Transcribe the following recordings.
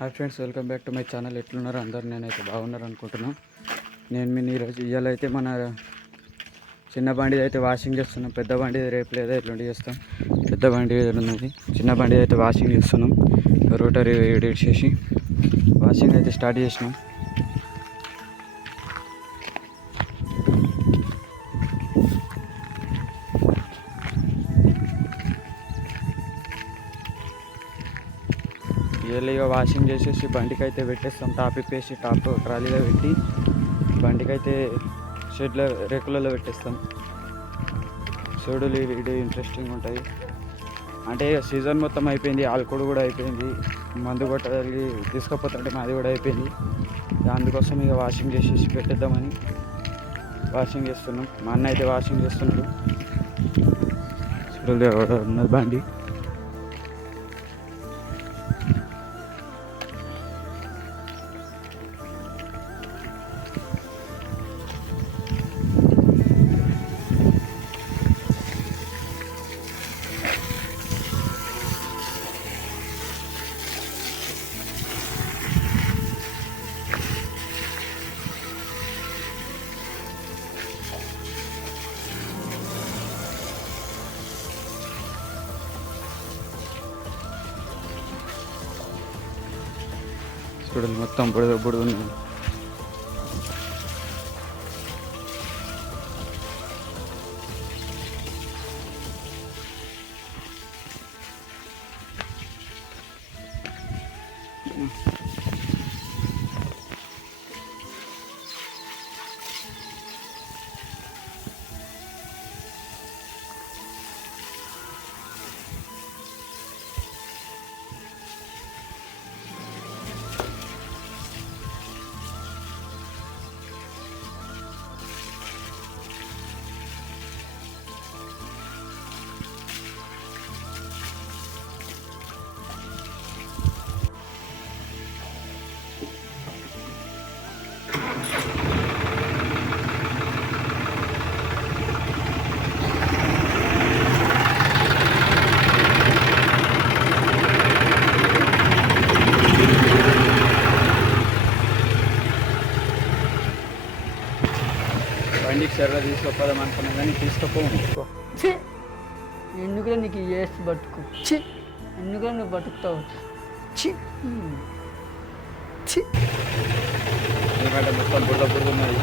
Hi friends, welcome back to my channel. ఎట్లున్నారు అందరు? నేనైతే బాగున్నారు అనుకుంటున్నాను. నేను ఈరోజు ఇవాళైతే మన చిన్న బండి అయితే వాషింగ్ చేస్తున్నాం. పెద్ద బండి రేపు లేదా ఎల్లుండి చేస్తాం. పెద్ద బండి ఉన్నది, చిన్న బండి అయితే వాషింగ్ చేస్తున్నాం. రోటరీ ఎడిట్ చేసి వాషింగ్ అయితే స్టార్ట్ చేసినాం. ఇక వాషింగ్ చేసేసి బండికి అయితే పెట్టేస్తాం. టాప్ ఇప్పేసి టాప్ ట్రాలీలో పెట్టి బండికి అయితే షెడ్లో రేకులలో పెట్టేస్తాం. చూడులు ఈ వీడియో ఇంట్రెస్టింగ్ ఉంటుంది. అంటే సీజన్ మొత్తం అయిపోయింది, ఆల్కోడ్ కూడా అయిపోయింది, మందు కొట్టాలి తీసుకపోతుంటే మాది కూడా అయిపోయింది. అందుకోసం ఇక వాషింగ్ చేసేసి పెట్టేద్దామని వాషింగ్ చేస్తున్నాం. మా అన్న అయితే వాషింగ్ చేస్తున్నాడు. చూడలే ఉన్నది బండి. చూడండి మొత్తం బుడద బుడద ఉంది. బండికి సర్ర తీసుకోపోదాం అనుకున్నా కానీ తీసుకోపోను. ఎందుకురా నీకు వేసి బతుకు? ఎందుకురా నువ్వు బతుకుతావు? ఎందుకంటే మొత్తం బుర్ర బుర్ర ఉన్నది.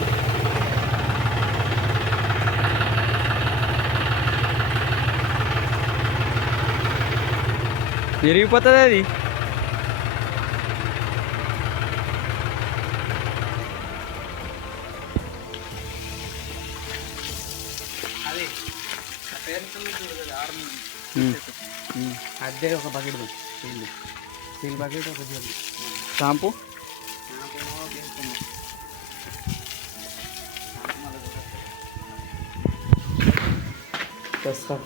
విరిగిపోతుంది అది. అదే ఒక బకెట్ స్టీల్ బకెట్, ఒక షాంపూ తెస్తాం.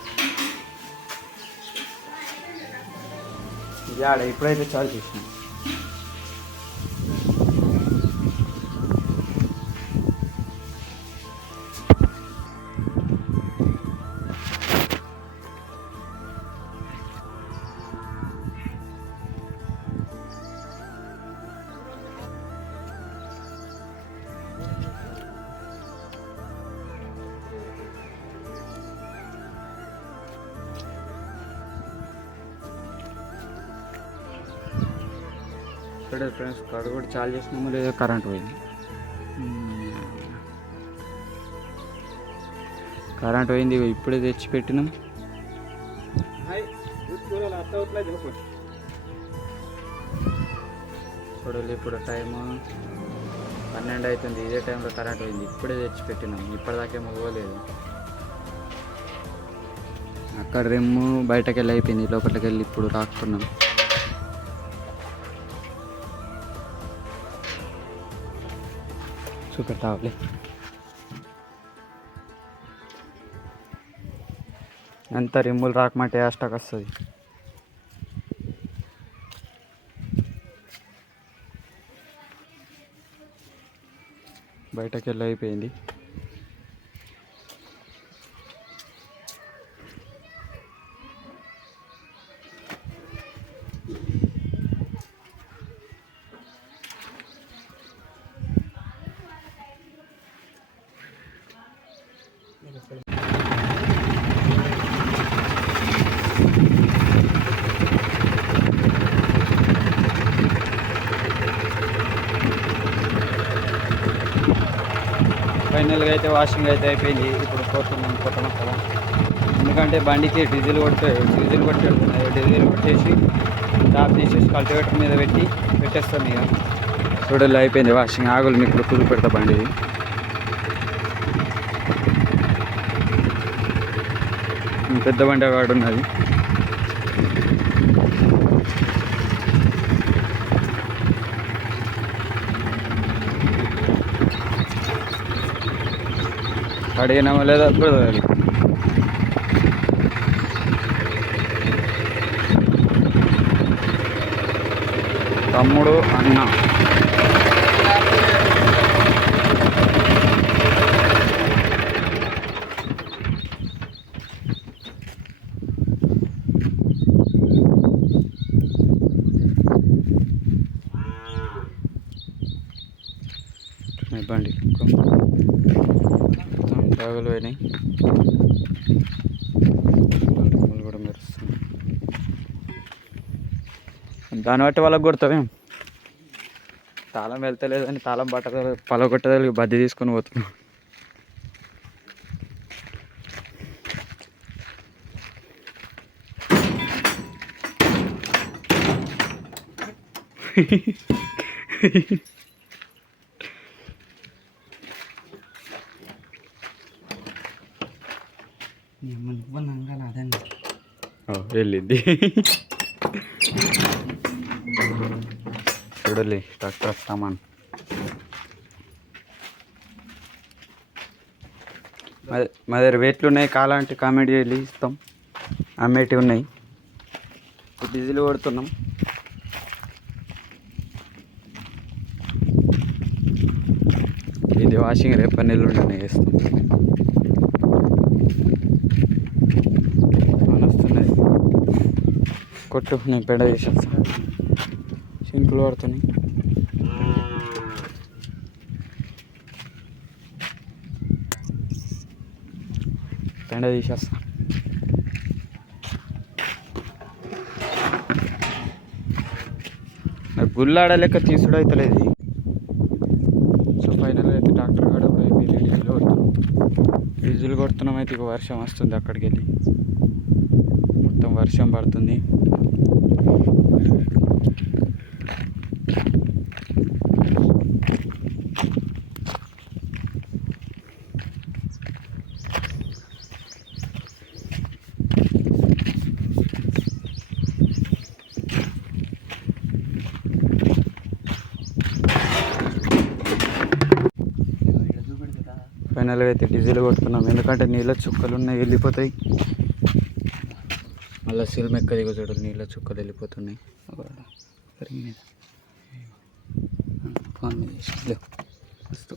యాడ ఇప్పుడైతే చాలు చేసినాం. ఇప్పుడే ఫ్రెండ్స్ కడు కూడా చాలు చేసినాము, లేదా కరెంట్ పోయింది. కరెంట్ పోయింది, ఇప్పుడే తెచ్చి పెట్టినాం. చూడాలి, ఇప్పుడు టైము 12 అవుతుంది. ఇదే టైంలో కరెంట్ పోయింది, ఇప్పుడే తెచ్చి పెట్టినాం. ఇప్పటిదాకేమో పోలేదు. అక్కడ రెమ్ము బయటకు వెళ్ళి అయిపోయింది, లోపలికి వెళ్ళి ఇప్పుడు రాకున్నాం. చూపెట్టాలి. ఎంత రిమ్ములు రాకమంటే యాస్టాక్ వస్తుంది. బయటకు వెళ్ళి అయిపోయింది. ఫైనల్గా అయితే వాషింగ్ అయితే అయిపోయింది. ఇప్పుడు పోతున్నాం కొత్త మొక్కల, ఎందుకంటే బండికి డీజిల్ కొట్టేడుతున్నాయి. డీజిల్ కొట్టేసి టాప్ తీసేసి కల్టివేటర్ మీద పెట్టేస్తాం. ఇక చూడలు అయిపోయింది వాషింగ్. ఆగులు మీకు ఇప్పుడు కూలి పెడతా బండిది. పెద్ద బండి వాడు ఉన్నది. అడిగినామో లేదా ఇప్పుడు తమ్ముడు అన్న బండి టాగులు పోయినాయి. కూడా మెరుస్తుంది. దాన్ని బట్టి వాళ్ళకి కొడతామేం. తాళం వెళ్తలేదని తాళం పలగొట్టదని బద్ది తీసుకొని పోతున్నాం. వెళ్ళింది చూడాలి ట్రాక్టర్ సామాన్. మా దగ్గర వెయిట్లు ఉన్నాయి, కాలాంటి కామెడీ వెళ్ళి ఇస్తాం. అమ్మేటివి ఉన్నాయి. డీజిల్ కొడుతున్నాం. ఇది వాషింగ్ రేపు నెల్లుండి వేస్తాం. వస్తున్నాయి కొట్టు, నేను పెండ చేసేస్తాను. సింకులు పడుతున్నాయి. పెండ తీసేస్తా. నాకు గుల్లాడ లెక్క తీసుడు అవుతలేదు. సో ఫైనల్గా అయితే ట్రాక్టర్ కూడా అయిపోయింది. డీజిల్ కొడుతున్నాం. అయితే ఇక వర్షం వస్తుంది. అక్కడికి వెళ్ళి మొత్తం వర్షం పడుతుంది. ఫైనల్గా అయితే డీజిల్ కొట్టుకున్నాం. ఎందుకంటే నీళ్ళ చుక్కలు ఉన్నాయి, వెళ్ళిపోతాయి. మళ్ళీ సిల్మెక్క దిగు చూడు, నీళ్ళ చుక్కలు వెళ్ళిపోతున్నాయి. మీద ఫోన్ మీద వస్తూ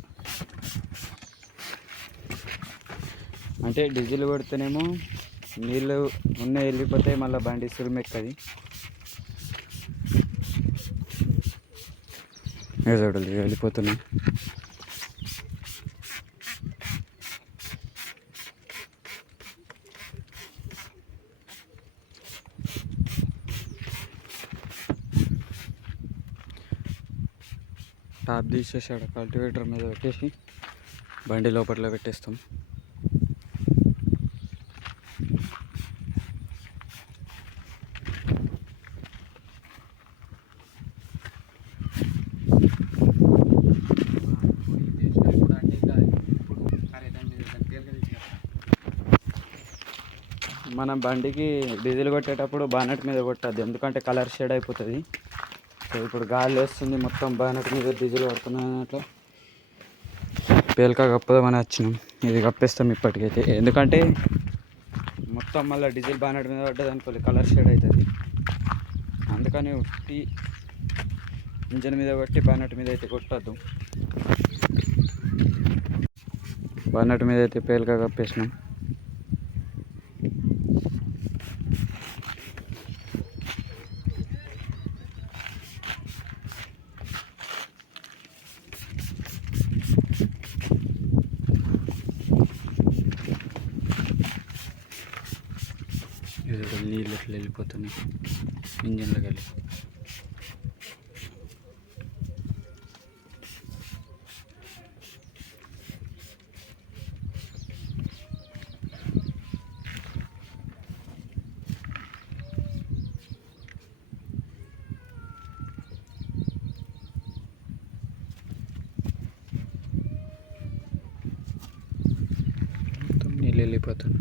అంటే డీజిల్ కొడితేనేమో నీళ్ళు ఉన్నాయి, వెళ్ళిపోతాయి. మళ్ళీ బండి సిల్మెక్కది చూడాలి, వెళ్ళిపోతున్నాయి. టాప్ తీసేసాడు, కల్టివేటర్ మీద పెట్టేసి బండి లోపల పెట్టేస్తాం. మనం బండికి డీజిల్ కొట్టేటప్పుడు బానెట్ మీద కొట్టద్దు, ఎందుకంటే కలర్ షేడ్ అయిపోతుంది. సో ఇప్పుడు గాలి వేస్తుంది, మొత్తం బానెట్ మీద డీజిల్ పడుతున్నాయి. అట్లా పేలక కప్పదామని వచ్చినాం. ఇది కప్పేస్తాం ఇప్పటికైతే, ఎందుకంటే మొత్తం మళ్ళీ డీజిల్ బానెట్ మీద పడ్డది అనుకోలేదు, కలర్ షేడ్ అవుతుంది. అందుకని ఉట్టి ఇంజన్ మీద కొట్టి బానెట్ మీద అయితే కొట్టద్దు. బానెట్ మీద అయితే పేలక కప్పేసినాం. నీళ్ళు ఎట్లా వెళ్ళిపోతున్నాయి ఇంజన్లోకి వెళ్ళి. వెళ్ళిపోతాను.